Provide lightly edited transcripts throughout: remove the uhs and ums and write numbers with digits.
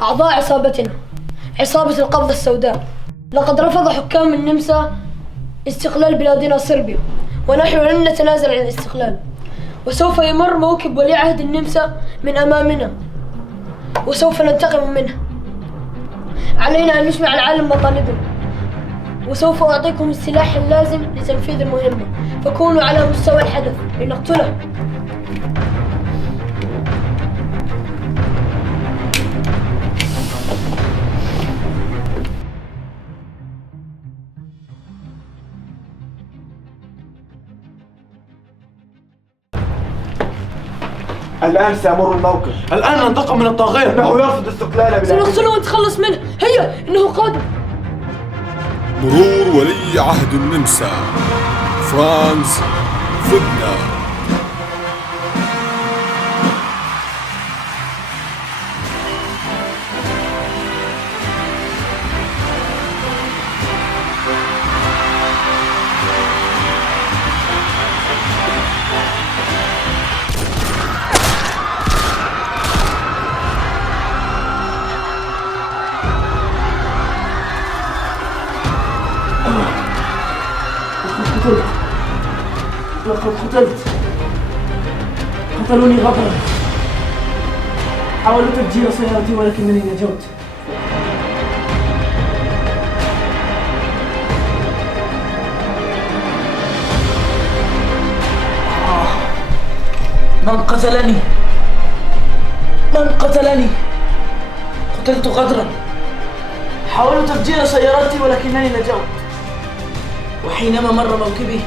أعضاء عصابتنا عصابة القبضة السوداء، لقد رفض حكام النمسا استقلال بلادنا صربيا، ونحن لن نتنازل عن الاستقلال، وسوف يمر موكب ولي عهد النمسا من أمامنا وسوف ننتقم منه. علينا أن نسمع العالم مطالبنا، وسوف أعطيكم السلاح اللازم لتنفيذ المهمة، فكونوا على مستوى الحدث لنقتله. الآن سيمر الموقف. الآن ننتقم من الطاغية. إنه يرفض استقلال بلاده. سنقتله ونتخلص منه. هيا، إنه قادم. مرور ولي عهد النمسا فرانز فرديناند. لقد قتلت. قتلوني غدرا. حاولوا تفجير سيارتي ولكنني نجوت. من قتلني؟ من قتلني؟ قتلت غدرا. حاولوا تفجير سيارتي ولكنني نجوت. وحينما مر موكبي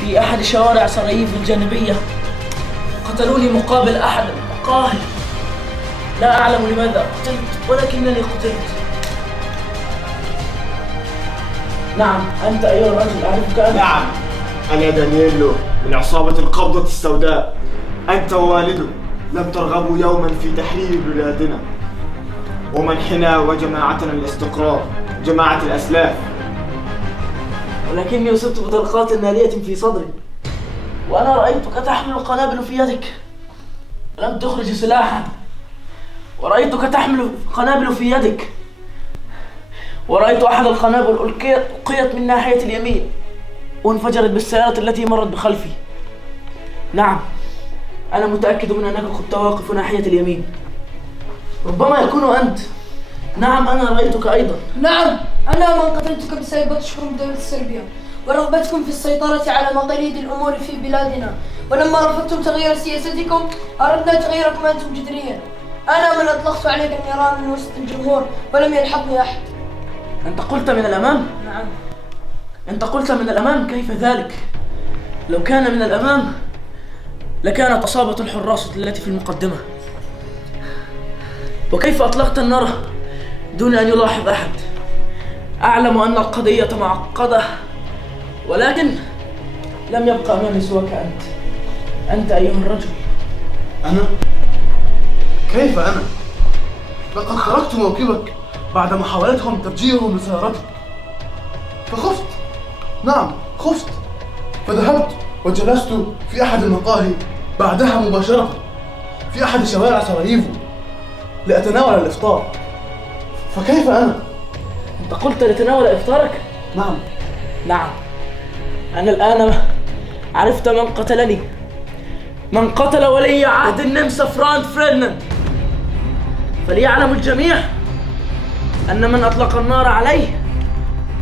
في أحد شوارع سراييف الجانبية قتلوني مقابل أحد المقاهي. لا أعلم لماذا قتلت ولكنني قتلت. نعم، أنت أيها الرجل أعرفك أنت. نعم، أنا دانييلو من عصابة القبضة السوداء. أنت ووالده لم ترغبوا يوما في تحرير بلادنا ومنحنا وجماعتنا الاستقرار، جماعة الأسلاف. ولكني أصبت بطلقات نارية في صدري، وأنا رأيتك تحمل قنابل في يدك ولم تخرج سلاحا، ورأيتك تحمل قنابل في يدك، ورأيت أحد القنابل ألقيت من ناحية اليمين وانفجرت بالسيارة التي مرت بخلفي. نعم، أنا متأكد من أنك كنت واقف ناحية اليمين. ربما يكون أنت. نعم، أنا رأيتك أيضا. نعم، أنا من قتلتك بسبب بطشكم بدولة صربيا ورغبتكم في السيطرة على مقاليد الأمور في بلادنا، ولما رفضتم تغيير سياستكم أردنا تغييركم أنتم جذريا. أنا من أطلقت عليك النيران من وسط الجمهور ولم يلحقني أحد. أنت قلت من الأمام؟ نعم. أنت قلت من الأمام؟ كيف ذلك؟ لو كان من الأمام لكانت عصابة الحراس التي في المقدمة. وكيف أطلقت النار دون أن يلاحظ أحد؟ أعلم أن القضية معقدة، ولكن لم يبقى أمامي سواك أنت. أنت أيها الرجل. أنا؟ كيف أنا؟ لقد تركت موكبك بعد محاولتهم تفجيرهم لسيارتك، فخفت. نعم، خفت، فذهبت وجلست في أحد المقاهي بعدها مباشرة في أحد شوارع سراييفو لأتناول الإفطار. فكيف أنا؟ أنت قلت لتناول إفطارك؟ نعم. نعم، أنا الآن عرفت من قتلني. من قتل ولي عهد النمسا فرانز فرديناند. فليعلم الجميع أن من أطلق النار عليه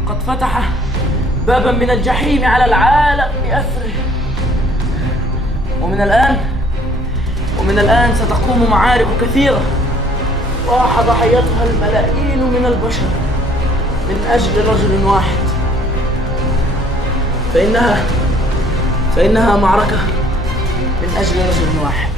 قد فتح بابا من الجحيم على العالم بأسره. ومن الآن ستقوم معارك كثيرة راح ضحيتها الملايين من البشر من أجل رجل واحد. فإنها معركة من أجل رجل واحد.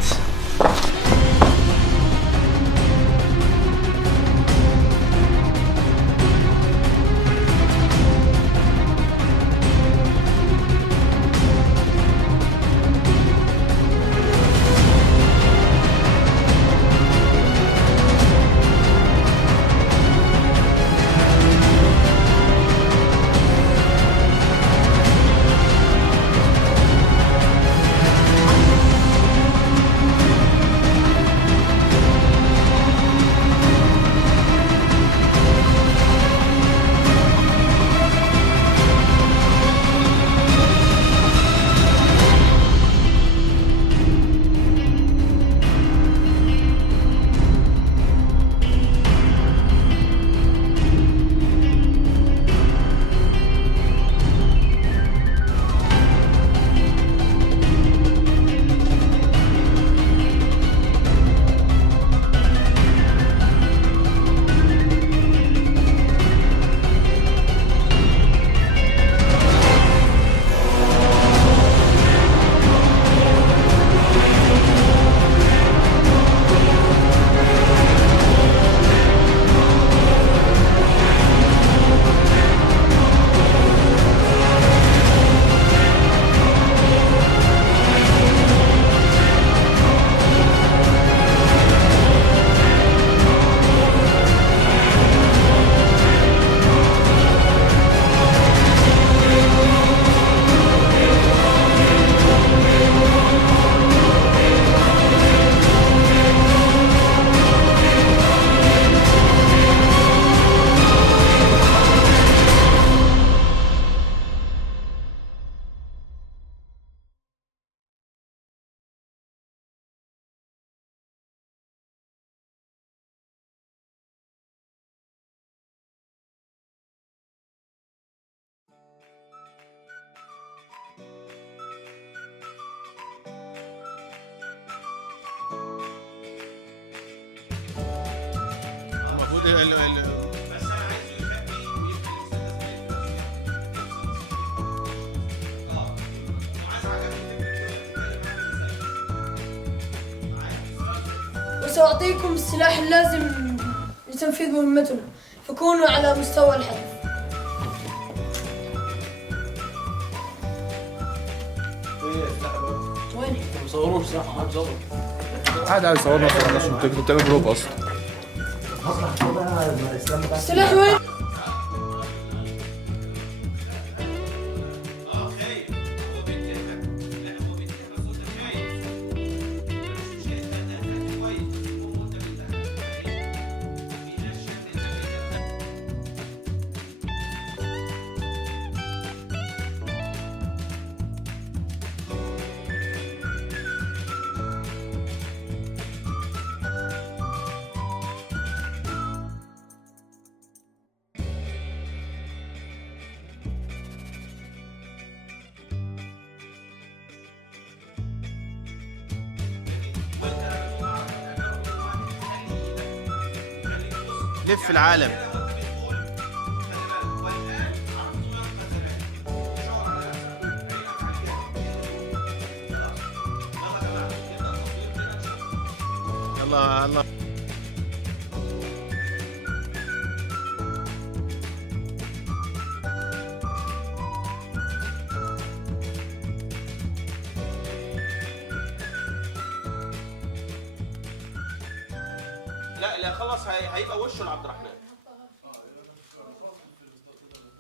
وسأعطيكم السلاح اللازم لتنفيذ مهمتنا، فكونوا على مستوى الحدث. ويني؟ ما بيصوروش صح؟ ما بيصوروا. حد عايز يصورنا صورنا عشان تعمل جروب اصلا. السلاح وين؟ لف العالم. الله الله. لا اللي خلص هيبقى وشه لعبد الرحمن.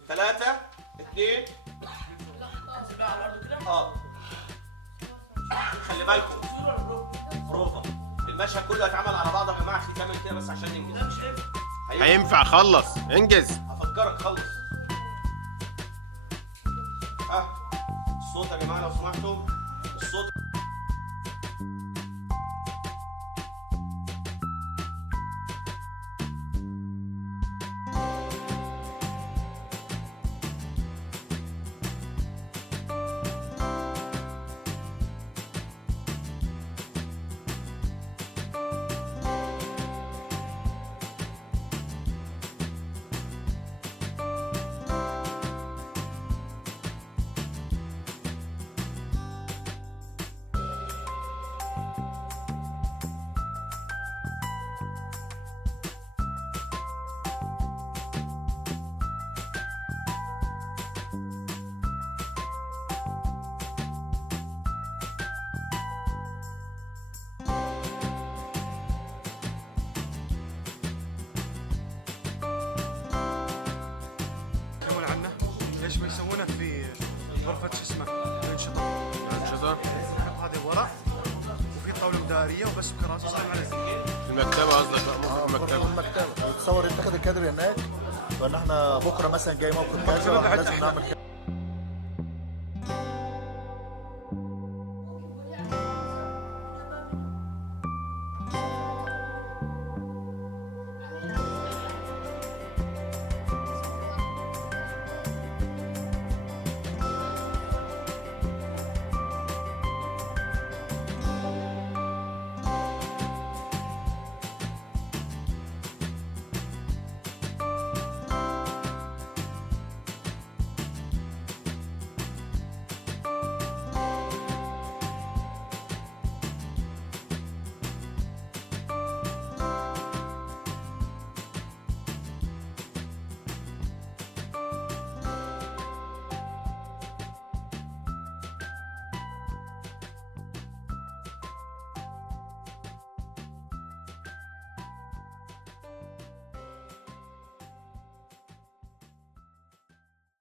3 2 خلي بالكم بروفا المشهد كله هيتعمل على بعضه يا جماعه. تعمل كده بس عشان ننجز. مش هينفع خلص انجز. هفكرك خلص. الصوت يا جماعه لو سمحتم الصوت. ليش ما يسوونها في غرفة شو اسمه الأنشطة نحط هذه ورا وفي طاولة مدارية وبس كراسي سلام عليك. في المكتبة قصدك بقى؟ ممكن المكتبة تصور اتخذ الكادر هناك، وان احنا بكره مثلا جاي موقف كذا لازم نعمل كذا.